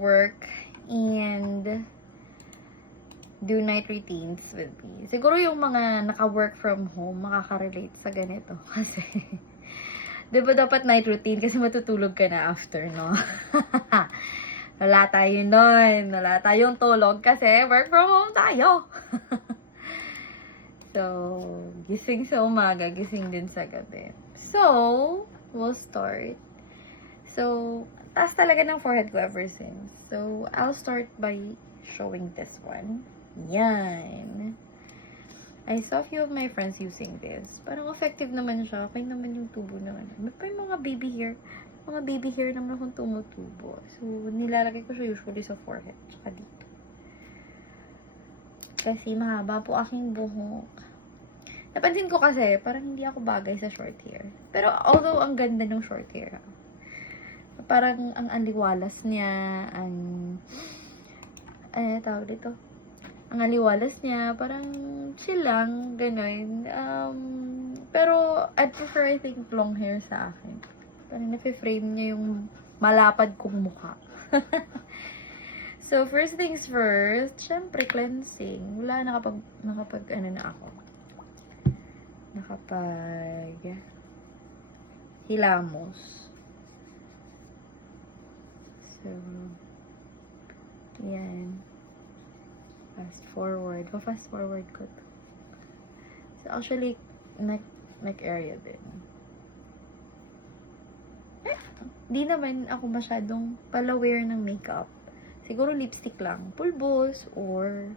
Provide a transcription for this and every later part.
work and do night routines with me. Siguro yung mga naka-work from home, makaka-relate sa ganito. Kasi, di ba dapat night routine? Kasi matutulog ka na after, no? Wala tayo nun. Wala tayong tulog kasi work from home tayo. So, gising sa umaga, gising din sa gabi. So, we'll start. So, taas talaga ng forehead ko ever since. So, I'll start by showing this one. Yan. I saw a few of my friends using this. Parang effective naman siya. Okay naman yung tubo naman. May pa yung mga baby hair. Mga baby hair naman akong tumutubo. So, nilalagay ko siya usually sa forehead. Tsaka dito. Kasi mahaba po aking buhok. Napansin ko kasi, parang hindi ako bagay sa short hair. Pero although ang ganda ng short hair, parang ang aliwalas niya, tawag dito? Ang aliwalas niya, parang chill lang, gano'n. Pero I'd prefer, I think, long hair sa akin. Parang nafe-frame niya yung malapad kong mukha. So, first things first, syempre, cleansing. Wala, nakapag hilamos. So, yan. Fast forward ko to. So, actually, neck area din. Di naman ako masyadong palaware ng makeup. Siguro lipstick lang, pulbos, or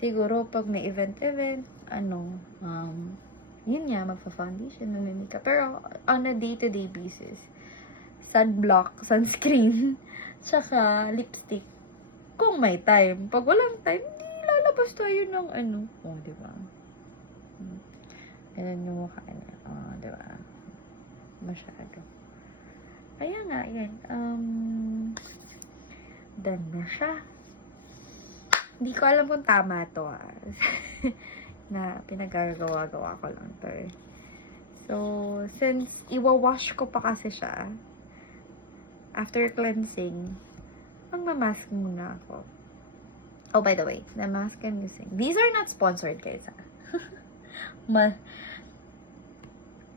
siguro pag may event, yun nga, magpa-foundation, mag-makeup. Pero on a day-to-day basis, sunblock, sunscreen, tsaka lipstick, kung may time. Pag walang time, hindi lalabas tayo ng di ba? Ganun yung mukha niya. Di ba? Masyado. Kaya nga, yan. Done na siya. Hindi ko alam kung tama to, na pinagagawa-gawa ko lang to, eh. So, since iwawash ko pa kasi siya, after cleansing, magmamask muna ako. Oh, by the way, the mask I'm using. These are not sponsored, guys,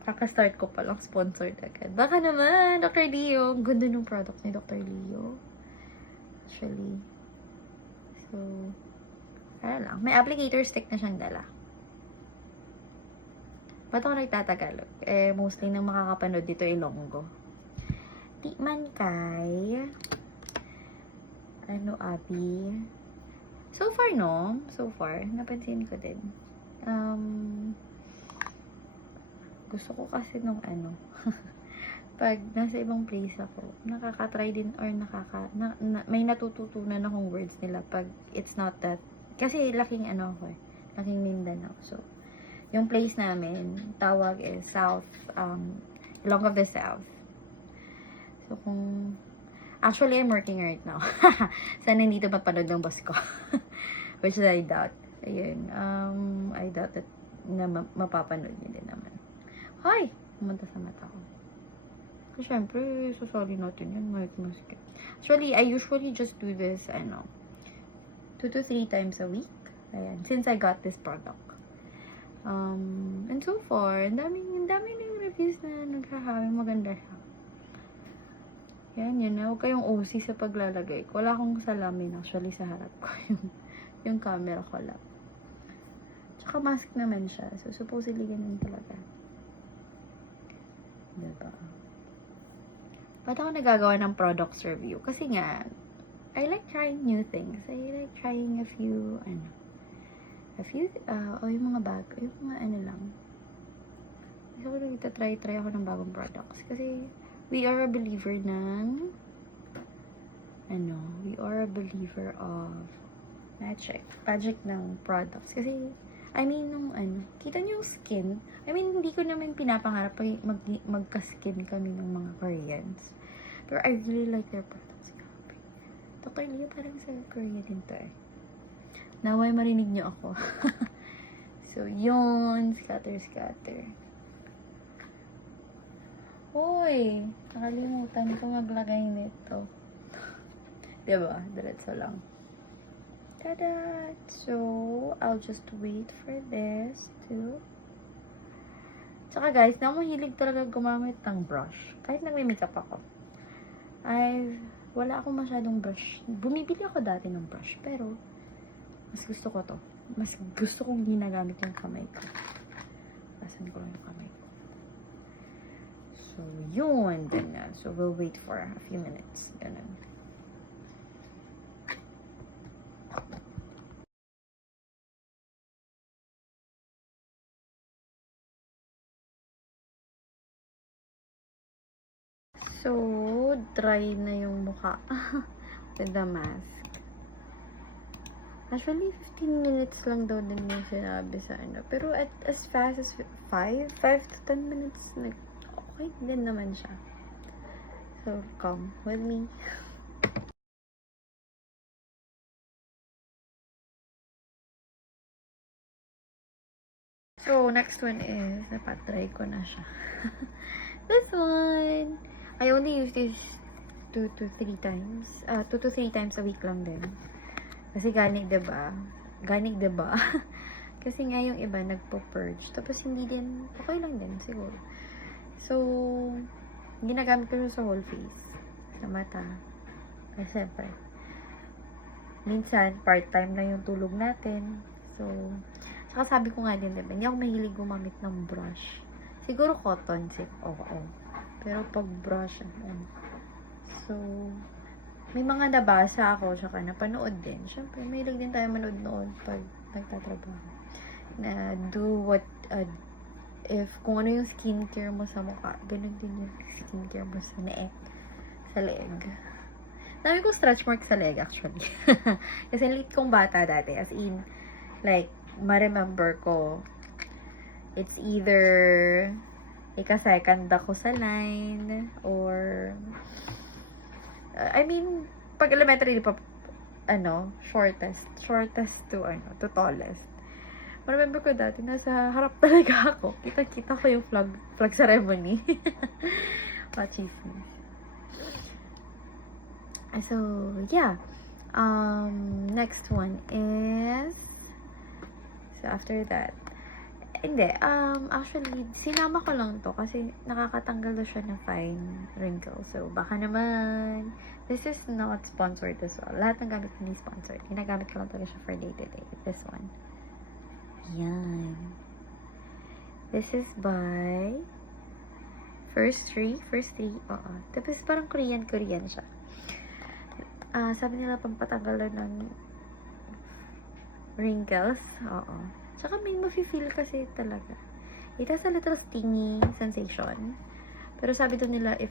Kaka-start ko palang sponsored agad. Baka naman, Dr. Leo. Ang ganda ng product ni Dr. Leo. Actually. So, kaya lang. May applicator stick na siyang dala. Ba't ako nagtatagalog? Mostly nang makakapanood dito Ilonggo. Di man kay... Abi? So far, napansin ko din. Gusto ko kasi nung pag nasa ibang place ako, nakaka-try din or may natututunan akong words nila pag it's not that, kasi laking laking Mindanao. So, yung place namin, tawag is South, Ilonggo of the South. So, actually, I'm working right now. Sana hindi ito mapanood ng boss ko. Which I doubt. Ayun, I doubt that na mapapanood niyo din naman. Hoy! Pumunta sa mata ko. Kasi syempre, sorry natin yan. Actually, I usually just do this, 2 to 3 times a week. Ayan, since I got this product. And so far, ang dami ng reviews na nagsasabi maganda siya. Yan, yun na. Huwag kayong OC sa paglalagay. Wala akong salamin actually sa harap ko. yung camera ko lang. Tsaka mask naman siya. So, supposedly ganun talaga. Diba? Ba't ako nagagawa ng products review? Kasi nga, I like trying new things. I like trying a few, yung mga bago, yung mga lang. Gusto ko try ako ng bagong products. Kasi, we are a believer of magic ng products. Kasi, kita niyo yung skin. Hindi ko naman pinapangarap magka-skin kami ng mga Koreans. Pero I really like their products. Dr. Leo, parang sa Korea din to, Naway marinig niyo ako. So, yun. Scatter. Uy! Nakalimutan ko maglagay nito. Diba? Diretso lang. Tada! So, I'll just wait for this to... Tsaka guys, na mahilig talaga gumamit ng brush. Kahit nagme-makeup ako. Wala akong masyadong brush. Bumibili ako dati ng brush, pero mas gusto ko to. Mas gusto kong ginagamit yung kamay ko. Pasan ko lang yung kamay ko. So, yun. Ganyan. So, we'll wait for a few minutes. Ganun. So, dry na yung mukha with the mask. Actually, 15 minutes lang daw din yung sinabi sa ano. Pero as fast as 5 to 10 minutes, okay din naman siya. So, come with me. So, next one is, napatry ko na siya. This one! I only use this 2 to 3 times. 2 to 3 times a week lang din. Kasi ganig, diba? Ganig, diba? Kasi nga yung iba nagpo-purge. Tapos hindi din, okay lang din siguro. So, ginagamit ko siya sa whole face. Sa mata. Ay, siyempre. Minsan, part-time lang yung tulog natin. So, saka sabi ko nga din, diba? Hindi ako mahilig gumamit ng brush. Siguro cotton tip. Oo. Pero pag brush, so, may mga nabasa ako, tsaka napanood din. Siyempre, mahilig din tayo manood-nood pag nagtatrabaho. Na do what, if kung ano yung skincare mo sa mukha, ganun din yung skincare mo sa neck, sa leg. Dami kong stretch mark sa leg, actually. Kasi lit kong bata dati. As in, like, ma-remember ko, it's either ika-second ako sa line, or, I mean, pag elementary, pa, shortest to tallest. Remember ko dati, nasa harap talaga ako. Kita-kita ko yung flag ceremony. Achievement. So, yeah. Next one is, so after that, hindi, actually, sinama ko lang to kasi nakakatanggal na siya ng fine wrinkles. So, baka naman, this is not sponsored as well. Lahat ng gamit ko hindi sponsored. Ginagamit ko lang talaga siya for day-to-day. This one. Yan. This is by First Tree. Oo. Tapos parang Korean siya. Sabi nila pampatanggal ng wrinkles. Oo. Tsaka may mafe-feel kasi talaga. It has a little stingy sensation. Pero sabi doon nila if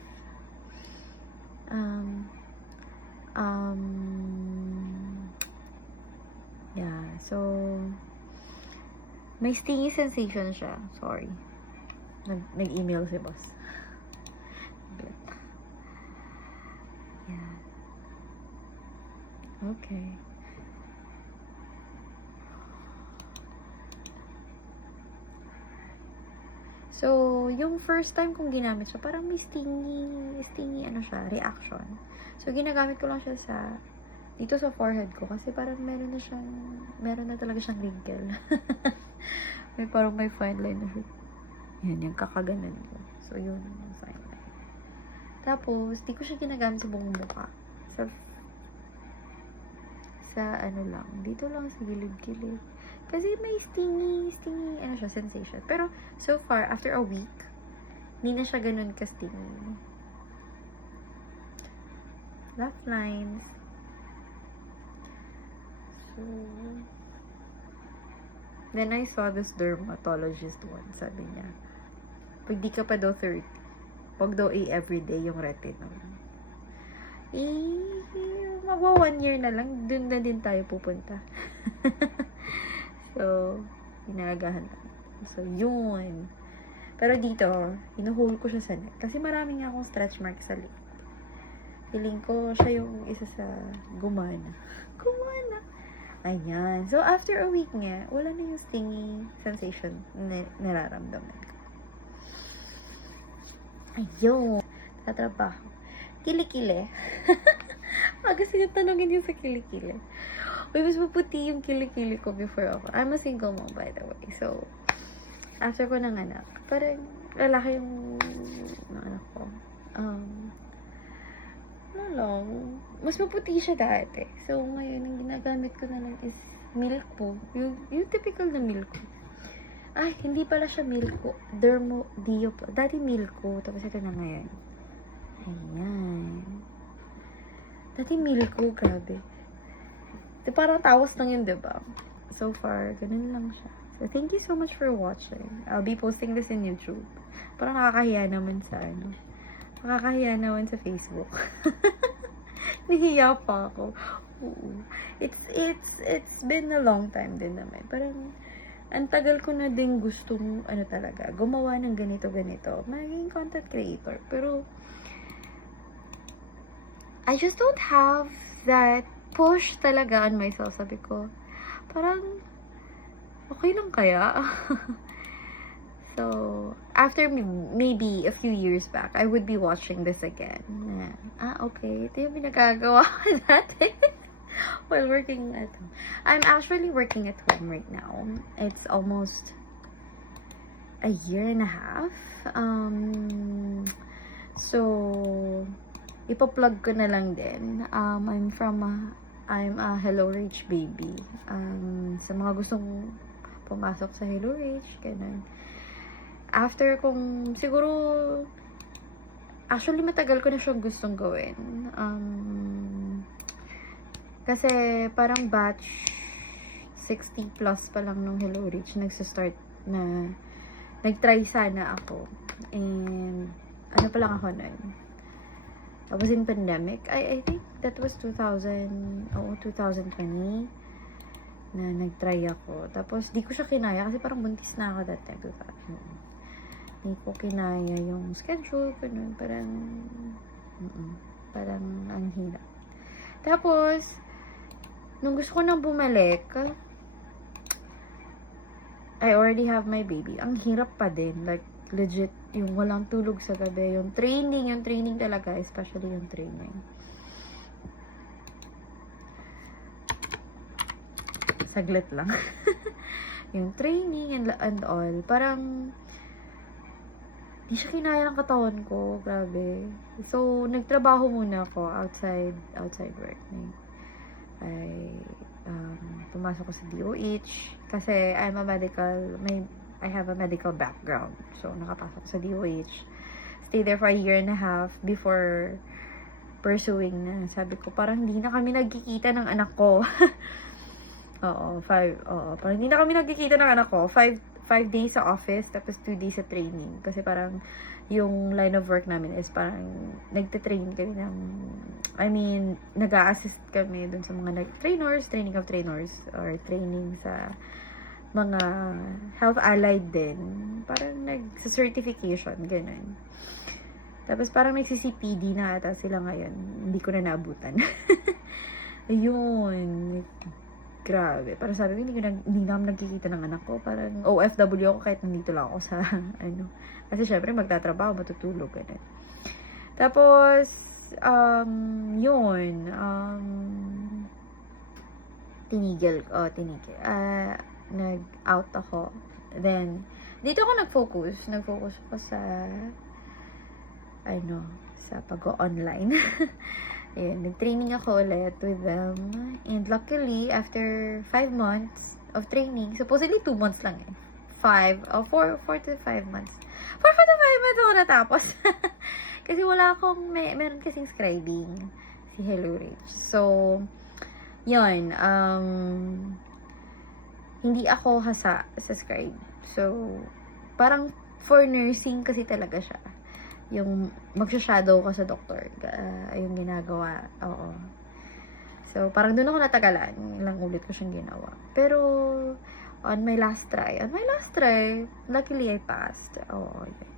yeah, so may stingy sensation siya. Sorry. Nag-email si boss. Yeah. Okay. So, yung first time kong ginamit siya, parang may stingy reaction. So, ginagamit ko lang siya dito sa forehead ko, kasi parang meron na talaga siyang wrinkle. may fine line na siya. Yan, yung kakaganan ko. So, yun, yung fine line. Tapos, di ko siya ginagamit sa buong mukha. Sa lang, dito lang sa gilid-gilid. Kasi may stingy sensation. Pero, so far, after a week, hindi na siya ganun ka-stingy. Laugh lines. So, then I saw this dermatologist one. Sabi niya, pag di ka pa daw 30, wag daw everyday yung retinol. Magwa 1 year na lang, dun na din tayo pupunta. So, ginagahan lang. So, yun. Pero dito, hinuhul ko siya sa neck. Kasi marami nga akong stretch mark sa lip. Feeling ko, siya yung isa sa gumana. Ayan. So, after a week nga, wala na yung stingy sensation na nararamdaman ko. Ayun. Tatrabaho. Kili-kili. Gusto niyo tanongin yung sa kilikili. Uy, mas maputi yung kilikili ko before ako. I'm a single mom, by the way. So, after ko ng anak, parang lalaki yung anak ko. Ano lang, mas maputi siya dati. So, ngayon, ang ginagamit ko na lang is milk po. Yung typical na milk po. Ay, hindi pala siya milk po. Dermo Dio po. Dati milk ko. Tapos ito na ngayon. Ayan. Dati milk ko, grabe. Parang tawas lang yun, diba? So far, ganun lang siya. So, thank you so much for watching. I'll be posting this in YouTube. Parang nakakahiya naman sa ano. Nakakahiya naman sa Facebook. Nahiya pa ako. Oo. It's been a long time din naman. Parang, ang tagal ko na din gustong, ano talaga, gumawa ng ganito-ganito. Maging content creator. Pero, I just don't have that push talaga on myself. Sabi ko, parang, okay lang kaya? So, after maybe a few years back, I would be watching this again. Okay. Ito yung pinagagawa ko natin while working at home. I'm actually working at home right now. It's almost a year and a half. So, ipa-plug ko na lang din. I'm a Hello Rich baby. Sa mga gustong pumasok sa Hello Rich, ganun. After kung, siguro, actually matagal ko na siyang gustong gawin. Kasi parang batch 60 plus pa lang nung Hello Rich, nagsa-start na, nag-try sana ako. And, ano pa lang ako nun? I was in pandemic. I think that was 2020 na nag-try ako. Tapos, di ko siya kinaya kasi parang buntis na ako that time. Hindi ko kinaya yung schedule, ganun, parang ang hirap. Tapos, nung gusto ko nang bumalik, I already have my baby. Ang hirap pa din, like, legit, yung walang tulog sa gabi, yung training talaga, especially yung training. Saglit lang. Yung training and all, parang, di siya kinaya ng katawan ko. Grabe. So, nagtrabaho muna ako outside work. Pumasok ko sa DOH. Kasi I have a medical background. So, nakapasok sa DOH. Stay there for a year and a half before pursuing na. Sabi ko, parang hindi na kami nagkikita ng anak ko. Parang hindi na kami nagkikita ng anak ko. 5 days sa office, tapos 2 days sa training. Kasi parang, yung line of work namin is parang, nagte-train kami nag-a-assist kami dun sa mga training of trainers, or training sa mga health allied din. Parang nag-certification, ganun. Tapos parang nagsi-CPD na ata sila ngayon. Hindi ko na naabutan. Ayun. Grabe. Parang sabi ko, hindi na nagkikita ng anak ko. Parang OFW ako kahit nandito lang ako sa, Kasi syempre, magtatrabaho, matutulog, ganun. Tapos, tinigil. Nag-out ako. Then, dito ako nag-focus. Nag-focus ako sa, sa pag-online. Ayan, nag-training ako ulit with them. And luckily, after 5 months of training, supposedly 2 months lang 4 to 5 months. 4 to 5 months ako natapos. Kasi wala akong, meron kasing scribing si Hello Rich. So, yun, hindi ako hasa sa scribe. So, parang for nursing kasi talaga siya. Yung magsha-shadow ka sa doktor. Yung ginagawa. Oo. So, parang doon ako natagalan. Ilang ulit ko siyang ginawa. Pero, on my last try, luckily I passed. Oo. Yeah.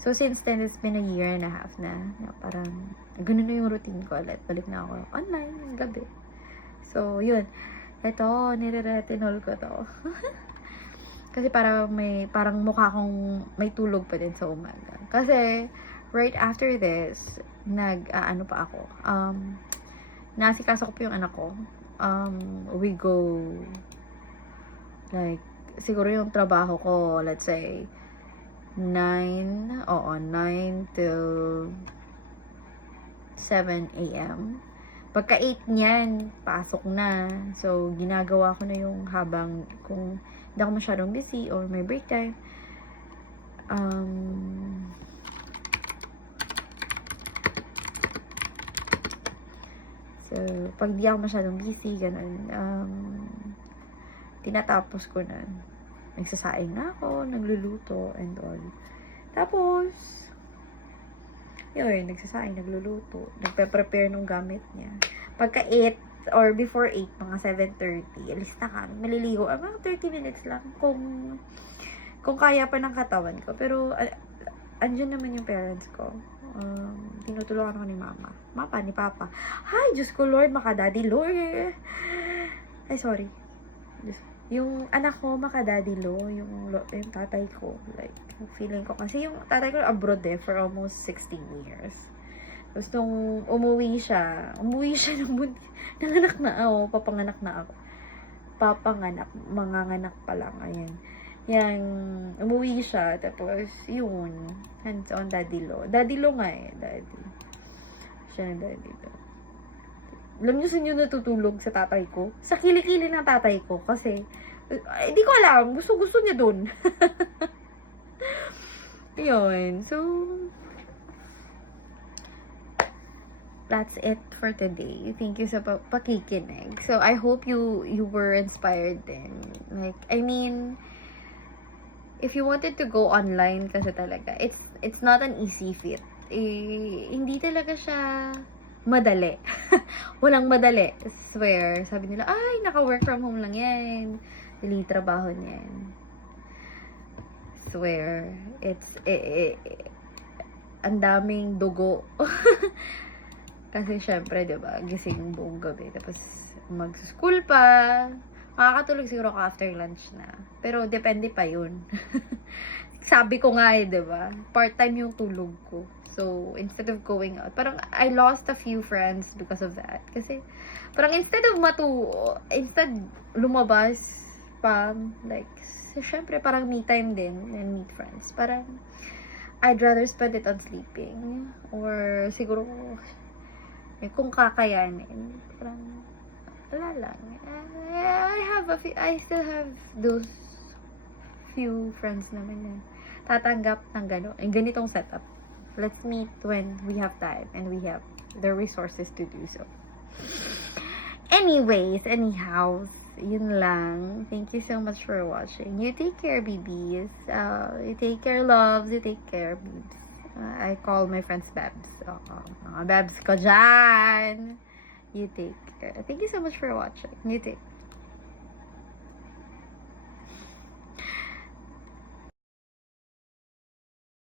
So, since then, it's been a year and a half na parang, ganun na yung routine ko ulit. Balik na ako online, gabi. So, yun. Ito, nire-retinol ko to. Kasi parang mukha kong may tulog pa din sa umaga. Kasi, right after this, pa ako. nasikaso ko po yung anak ko. We go, like, siguro yung trabaho ko, let's say, 9 till 7 a.m. Pagka 8 niyan, pasok na. So, ginagawa ko na yung habang kung hindi ako masyadong busy or may break time. So, pag di ako masyadong busy, ganun, tinatapos ko na. Nagsasaing na ako, nagluluto, and all. Tapos, yun, nagsasaing, nagluluto, nagpe-prepare ng gamit niya. Pagka 8 or before 8, mga 7:30, alis na kami. Maliligo. Mga 30 minutes lang kung kaya pa ng katawan ko. Pero, andyan naman yung parents ko. Tinutulungan ako ni mama. Ni papa. Hi, Diyos ko, Lord, makadaddy, Lord. Ay, sorry. Yung anak ko, makadaddy lo, yung tatay ko, like, feeling ko, kasi yung tatay ko abroad for almost 16 years. Tapos nung umuwi siya nanganak na ako, manganganak pa lang, ayan. Yan, umuwi siya, tapos, yun, hands-on daddy lo nga daddy. Siya na daddy lo. Alam niyo, saan yun natutulog sa tatay ko? Sa kilikili ng tatay ko. Kasi, hindi ko alam. Gusto niya dun. Yun. So, that's it for today. Thank you sa pakikinig. So, I hope you were inspired din. Like, I mean, if you wanted to go online kasi talaga, it's not an easy feat. Hindi talaga siya madali. Walang madali. I swear. Sabi nila, ay, naka-work from home lang yan. Dali trabaho niyan. Swear. Ang daming dugo. Kasi syempre, diba, gising buong gabi. Tapos, mag-school pa. Makakatulog siguro ako after lunch na. Pero, depende pa yun. Sabi ko nga diba, part-time yung tulog ko. So, instead of going out, parang I lost a few friends because of that. Kasi, parang instead lumabas pa, like, syempre, parang me time din, and meet friends. Parang, I'd rather spend it on sleeping. Or, siguro, kung kakayanin, parang, wala lang. I still have those few friends naman na tatanggap ng ganitong setup. Let's meet when we have time and we have the resources to do so. Anyways, anyhow, yun lang. Thank you so much for watching. You take care, babies. You take care, loves. You take care, babes. I call my friends babs. Mga babs ko dyan. You take care. Thank you so much for watching. You take